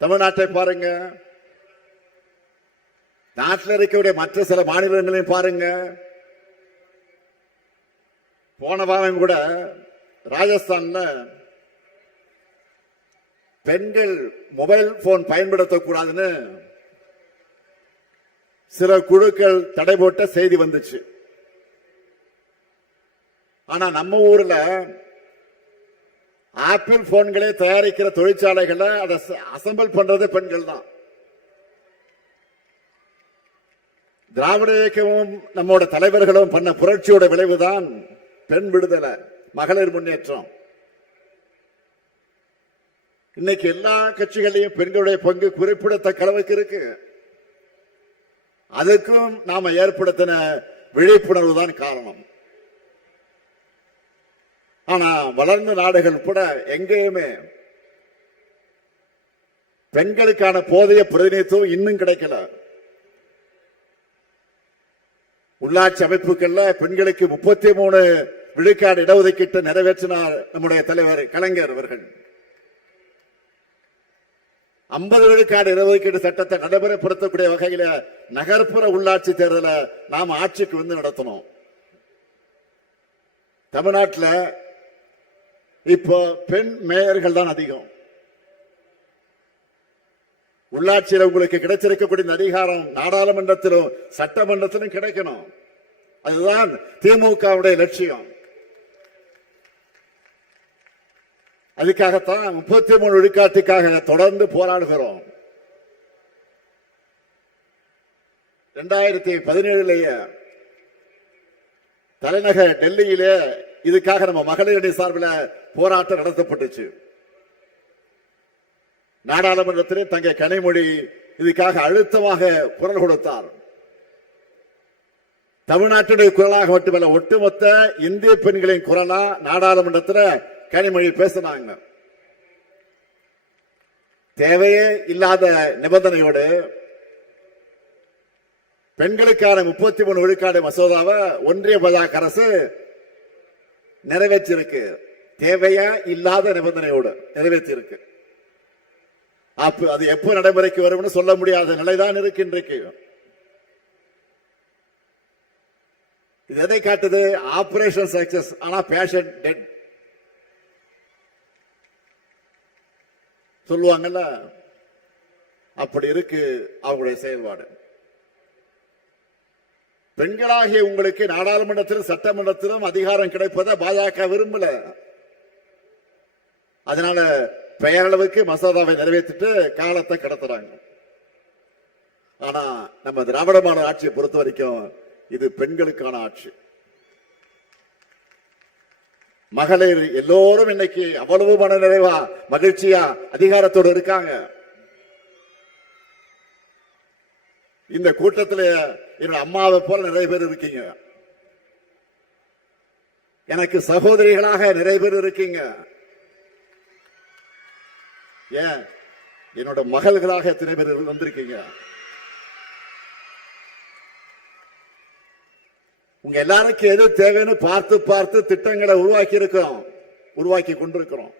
தமிழ்நாட்டை பாருங்க, நாட்டில் இருக்கக்கூடிய மற்ற சில மாநிலங்களையும் பாருங்க. போன வாரம் கூட ராஜஸ்தான்ல பெண்கள் மொபைல் போன் பயன்படுத்தக்கூடாதுன்னு சில குழுக்கள் தடை போட்ட செய்தி வந்துச்சு. ஆனா நம்ம ஊர்ல ஆப்பிள் போன்களை தயாரிக்கிற தொழிற்சாலைகளை அதை அசம்பிள் பண்றது பெண்கள் தான். திராவிட இயக்கமும் நம்மோட தலைவர்களும் பண்ண புரட்சியோட விளைவுதான் பெண் விடுதலை, மகளிர் முன்னேற்றம். இன்னைக்கு எல்லா கட்சிகளையும் பெண்களுடைய பங்கு குறிப்பிடத்தக்க அளவுக்கு இருக்கு. அதுக்கும் நாம ஏற்படுத்தின விழிப்புணர்வு தான் காரணம். ஆனா வளர்ந்த நாடுகள் கூட எங்கேயுமே பெண்களுக்கான போதிய பிரதிநிதித்துவம் இன்னும் கிடைக்கல. உள்ளாட்சி அமைப்புகள்ல பெண்களுக்கு 33 விழுக்காடு இடஒதுக்கீட்டு நிறைவேற்றினார் நம்முடைய தலைவர் கலைஞர் அவர்கள். 50 விழுக்காடு இடஒதுக்கீடு சட்டத்தை நடைமுறைப்படுத்தக்கூடிய வகையில நகர்ப்புற உள்ளாட்சி தேர்தலை நாம் ஆட்சிக்கு வந்து நடத்தணும். தமிழ்நாட்டில் இப்போ பெண் மேயர்கள் தான் அதிகம். உள்ளாட்சியில் உங்களுக்கு கிடைச்சிருக்கக்கூடிய அதிகாரம் நாடாளுமன்றத்திலும் சட்டமன்றத்திலும் கிடைக்கணும். அதுதான் திமுகவுடைய லட்சியம். அதுக்காகத்தான் 33 விழுக்காட்டுக்காக தொடர்ந்து போராடுகிறோம். 2017 தலைநகர் டெல்லியிலே இதுக்காக நம்ம மகளிரணி சார்பில் போராட்டம் நடத்தப்பட்டுச்சு. நாடாளுமன்றத்திலே தங்க கனிமொழி இதுக்காக அழுத்தமாக குரல் கொடுத்தார். தமிழ்நாட்டுடைய குரலாக மட்டுமல்ல, ஒட்டுமொத்த இந்திய பெண்களின் குரலா நாடாளுமன்றத்தில் கனிமொழி பேசினாங்க. தேவையே இல்லாத நிபந்தனையோடு பெண்களுக்கான 33 விழுக்காடு மசோதாவை ஒன்றிய பாஜக அரசு நிறைவேற்றிருக்கு. தேவையா இல்லாத நிபந்தனையோடு நிறைவேற்றிருக்கு. அது எப்போ நடைமுறைக்கு வரும் சொல்ல முடியாத நிலைதான் இருக்கு இன்றைக்கு. இது எதை காட்டுது? ஆபரேஷன் சக்சஸ், ஆனா பேஷண்ட் டெட் சொல்லுவாங்கல்ல, அப்படி இருக்கு அவங்களுடைய செயல்பாடு. பெண்களாகிய உங்களுக்கு நாடாளுமன்றத்திலும் சட்டமன்றத்திலும் அதிகாரம் கிடைப்பதை பாஜக விரும்பல. அதனால பெயரளவுக்கு மசோதாவை நிறைவேற்றிட்டு காலத்தை கடத்துறாங்க. ஆனா நம்ம திராவிட மாடல் ஆட்சியை பொறுத்த வரைக்கும் இது பெண்களுக்கான ஆட்சி. மகளிர் எல்லோரும் இன்னைக்கு அவ்வளவு மன நிறைவா மகிழ்ச்சியா அதிகாரத்தோடு இருக்காங்க. இந்த கூட்டத்தில் என்னோட அம்மாவை போல நிறைய பேர் இருக்கீங்க. எனக்கு சகோதரிகளாக நிறைய பேர் இருக்கீங்க. ஏன் என்னோட மகள்களாக எத்தனை பேர் வந்திருக்கீங்க. உங்க எல்லாருக்கும் எது தேவைன்னு பார்த்து பார்த்து திட்டங்களை உருவாக்கி கொண்டிருக்கிறோம்.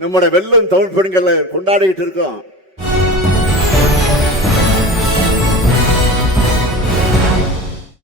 நம்முடைய வெல்லும் தமிழ் பெண்களை கொண்டாடிட்டு இருக்கோம்.